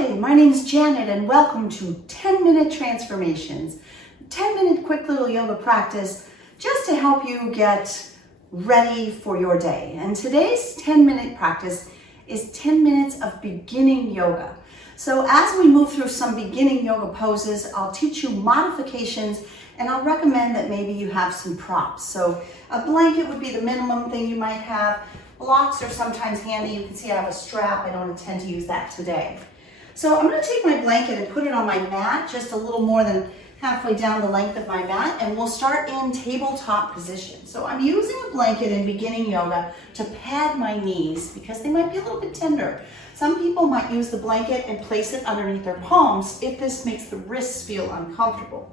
Hi, my name is Janet and welcome to 10-Minute Transformations. 10-minute quick little yoga practice just to help you get ready for your day. And today's 10-minute practice is 10 minutes of beginning yoga. So as we move through some beginning yoga poses, I'll teach you modifications and I'll recommend that maybe you have some props. So a blanket would be the minimum thing you might have. Blocks are sometimes handy. You can see I have a strap. I don't intend to use that today. So I'm going to take my blanket and put it on my mat, just a little more than halfway down the length of my mat, and we'll start in tabletop position. So I'm using a blanket in beginning yoga to pad my knees because they might be a little bit tender. Some people might use the blanket and place it underneath their palms if this makes the wrists feel uncomfortable.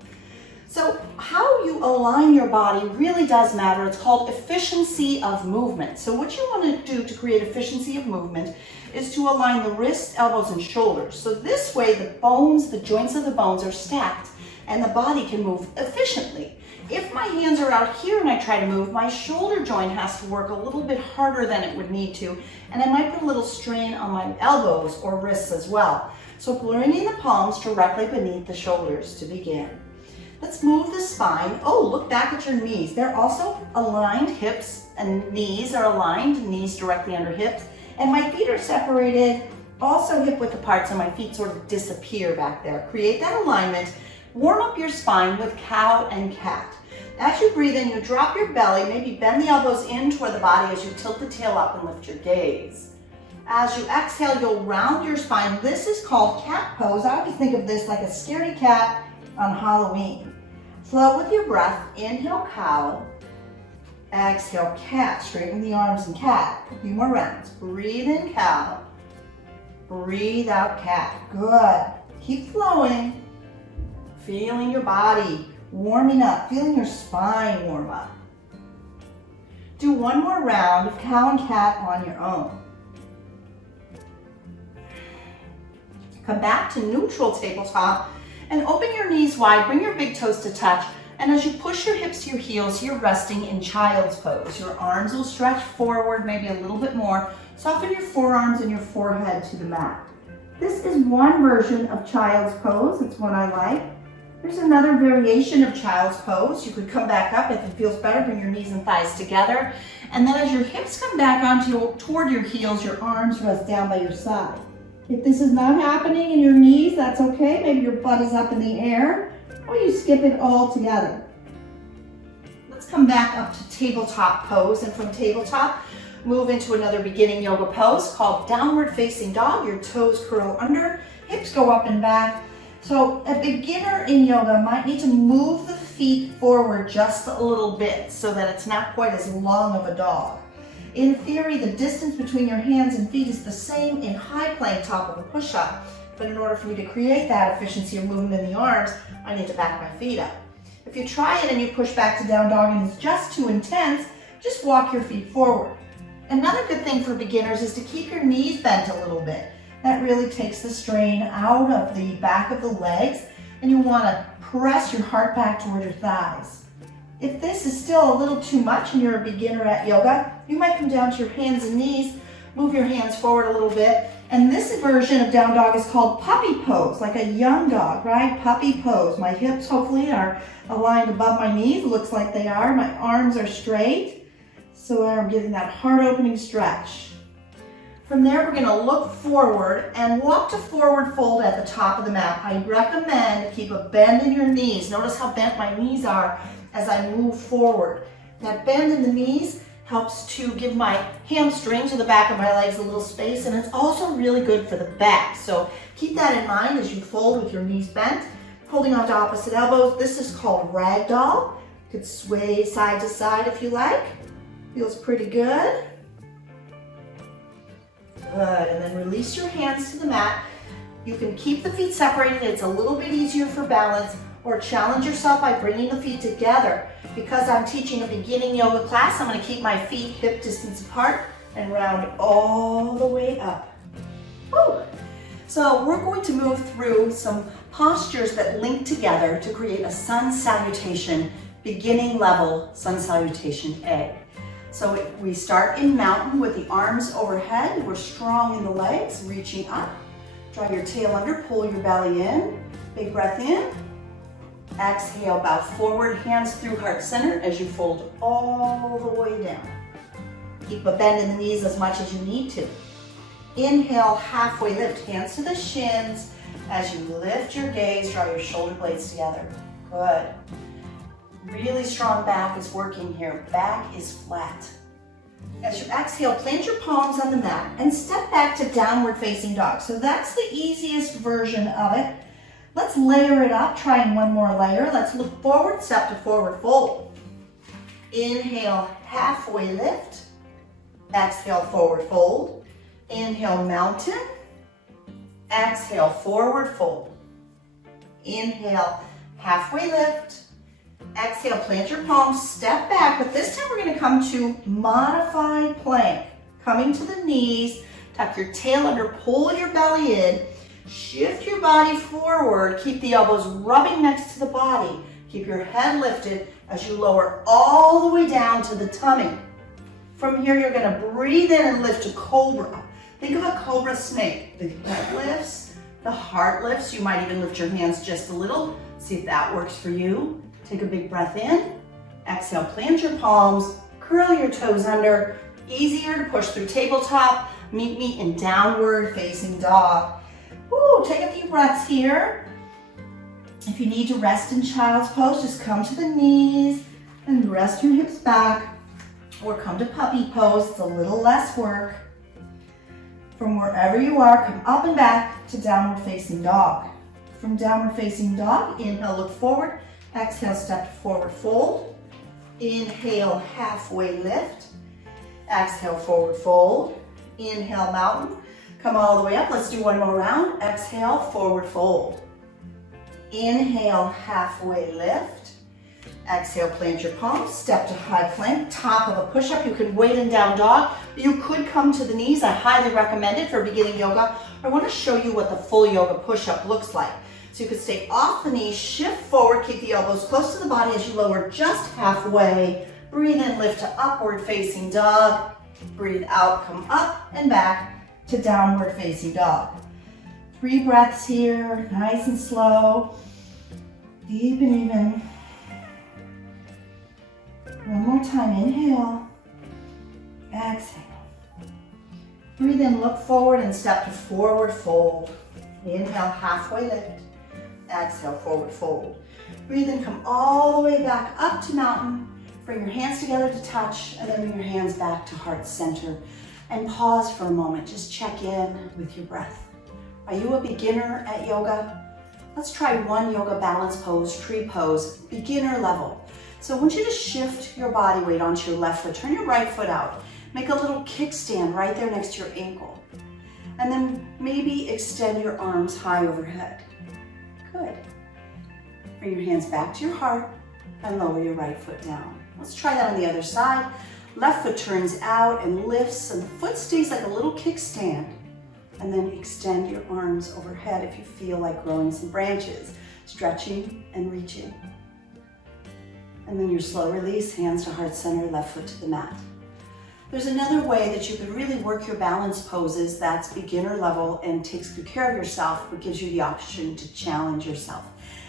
So how you align your body really does matter. It's called efficiency of movement. So what you want to do to create efficiency of movement is to align the wrists, elbows, and shoulders. So this way the bones, the joints of the bones are stacked and the body can move efficiently. If my hands are out here and I try to move, my shoulder joint has to work a little bit harder than it would need to, and I might put a little strain on my elbows or wrists as well. So bringing the palms directly beneath the shoulders to begin. Let's move the spine. Oh, look back at your knees. They're also aligned. Hips and knees are aligned, knees directly under hips. And my feet are separated, also hip width apart, so my feet sort of disappear back there. Create that alignment. Warm up your spine with cow and cat. As you breathe in, you drop your belly, maybe bend the elbows in toward the body as you tilt the tail up and lift your gaze. As you exhale, you'll round your spine. This is called cat pose. I like to think of this like a scaredy cat on Halloween. Flow with your breath. Inhale, cow. Exhale, cat. Straighten the arms and cat. A few more rounds. Breathe in, cow. Breathe out, cat. Good. Keep flowing. Feeling your body warming up. Feeling your spine warm up. Do one more round of cow and cat on your own. Come back to neutral tabletop and open your knees wide. Bring your big toes to touch. And as you push your hips to your heels, you're resting in child's pose. Your arms will stretch forward, maybe a little bit more. Soften your forearms and your forehead to the mat. This is one version of child's pose. It's one I like. There's another variation of child's pose. You could come back up if it feels better. Bring your knees and thighs together. And then as your hips come back toward your heels, your arms rest down by your side. If this is not happening in your knees, that's okay. Maybe your butt is up in the air, or you skip it all together. Let's come back up to tabletop pose, and from tabletop, move into another beginning yoga pose called downward facing dog. Your toes curl under, hips go up and back. So a beginner in yoga might need to move the feet forward just a little bit so that it's not quite as long of a dog. In theory, the distance between your hands and feet is the same in high plank top of a push-up. But in order for me to create that efficiency of movement in the arms, I need to back my feet up. If you try it and you push back to down dog and it's just too intense, just walk your feet forward. Another good thing for beginners is to keep your knees bent a little bit. That really takes the strain out of the back of the legs, and you want to press your heart back toward your thighs. If this is still a little too much and you're a beginner at yoga, you might come down to your hands and knees, move your hands forward a little bit. And this version of down dog is called puppy pose, like a young dog, right? Puppy pose. My hips hopefully are aligned above my knees. Looks like they are. My arms are straight. So I'm getting that heart opening stretch. From there, we're gonna look forward and walk to forward fold at the top of the mat. I recommend keep a bend in your knees. Notice how bent my knees are as I move forward. That bend in the knees helps to give my hamstring to the back of my legs a little space, and it's also really good for the back. So keep that in mind as you fold with your knees bent, holding on to opposite elbows. This is called ragdoll. You could sway side to side if you like. Feels pretty good. Good, and then release your hands to the mat. You can keep the feet separated. It's a little bit easier for balance, or challenge yourself by bringing the feet together. Because I'm teaching a beginning yoga class, I'm going to keep my feet hip distance apart and round all the way up. Woo. So we're going to move through some postures that link together to create a sun salutation, beginning level sun salutation A. So we start in mountain with the arms overhead. We're strong in the legs, reaching up. Draw your tail under, pull your belly in. Big breath in. Exhale, bow forward, hands through heart center as you fold all the way down. Keep a bend in the knees as much as you need to. Inhale, halfway lift, hands to the shins. As you lift your gaze, draw your shoulder blades together. Good. Really strong back is working here. Back is flat. As you exhale, plant your palms on the mat and step back to downward facing dog. So that's the easiest version of it. Let's layer it up, trying one more layer. Let's look forward, step to forward fold. Inhale, halfway lift. Exhale, forward fold. Inhale, mountain. Exhale, forward fold. Inhale, halfway lift. Exhale, plant your palms, step back, but this time we're going to come to modified plank. Coming to the knees, tuck your tail under, pull your belly in, shift your body forward, keep the elbows rubbing next to the body. Keep your head lifted as you lower all the way down to the tummy. From here, you're going to breathe in and lift to cobra. Think of a cobra snake. The head lifts, the heart lifts. You might even lift your hands just a little. See if that works for you. Take a big breath in. Exhale, plant your palms, curl your toes under. Easier to push through tabletop. Meet me in downward facing dog. Woo, take a few breaths here. If you need to rest in child's pose, just come to the knees and rest your hips back, or come to puppy pose. It's a little less work. From wherever you are, come up and back to downward facing dog. From downward facing dog, inhale, look forward. Exhale, step to forward fold. Inhale, halfway lift. Exhale, forward fold. Inhale, mountain. Come all the way up. Let's do one more round. Exhale, forward fold. Inhale, halfway lift. Exhale, plant your palms, step to high plank, top of a push-up. You can wait in down dog. You could come to the knees. I highly recommend it for beginning yoga. I want to show you what the full yoga push-up looks like. So you could stay off the knees, shift forward, keep the elbows close to the body as you lower just halfway. Breathe in, lift to upward facing dog. Breathe out, come up and back to downward facing dog. 3 breaths here, nice and slow, deep and even. One more time, inhale, exhale. Breathe in, look forward and step to forward fold. Inhale, halfway lift. Exhale, forward fold. Breathe in, come all the way back up to mountain. Bring your hands together to touch, and then bring your hands back to heart center. And pause for a moment, just check in with your breath. Are you a beginner at yoga? Let's try one yoga balance pose, tree pose, beginner level. So I want you to shift your body weight onto your left foot. Turn your right foot out. Make a little kickstand right there next to your ankle. And then maybe extend your arms high overhead. Good. Bring your hands back to your heart and lower your right foot down. Let's try that on the other side. Left foot turns out and lifts, and the foot stays like a little kickstand. And then extend your arms overhead if you feel like growing some branches, stretching and reaching. And then your slow release, hands to heart center, left foot to the mat. There's another way that you could really work your balance poses that's beginner level and takes good care of yourself, but gives you the option to challenge yourself.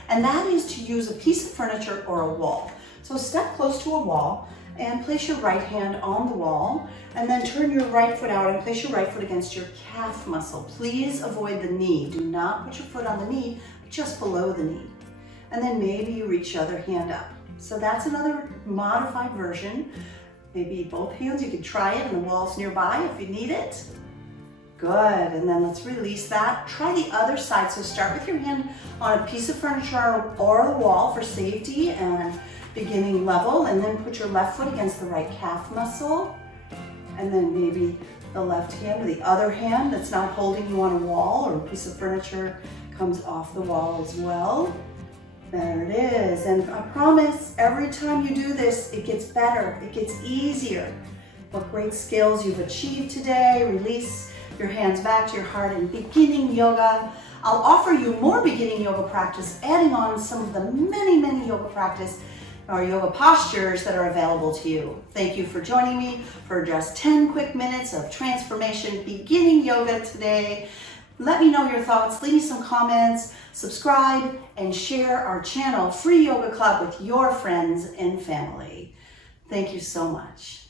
And that is to use a piece of furniture or a wall. So step close to a wall and place your right hand on the wall, and then turn your right foot out and place your right foot against your calf muscle. Please avoid the knee. Do not put your foot on the knee, just below the knee. And then maybe you reach your other hand up. So that's another modified version. Maybe both hands, you could try it, and the wall's nearby if you need it. Good, and then let's release that. Try the other side. So start with your hand on a piece of furniture or the wall for safety and beginning level, and then put your left foot against the right calf muscle, and then maybe the left hand or the other hand that's not holding you on a wall or a piece of furniture comes off the wall as well. There it is, and I promise every time you do this, it gets better, it gets easier. What great skills you've achieved today. Release your hands back to your heart in beginning yoga. I'll offer you more beginning yoga practice, adding on some of the many yoga practice or yoga postures that are available to you. Thank you for joining me for just 10 quick minutes of transformation beginning yoga today. Let me know your thoughts, leave me some comments, subscribe, and share our channel, Free Yoga Club, with your friends and family. Thank you so much.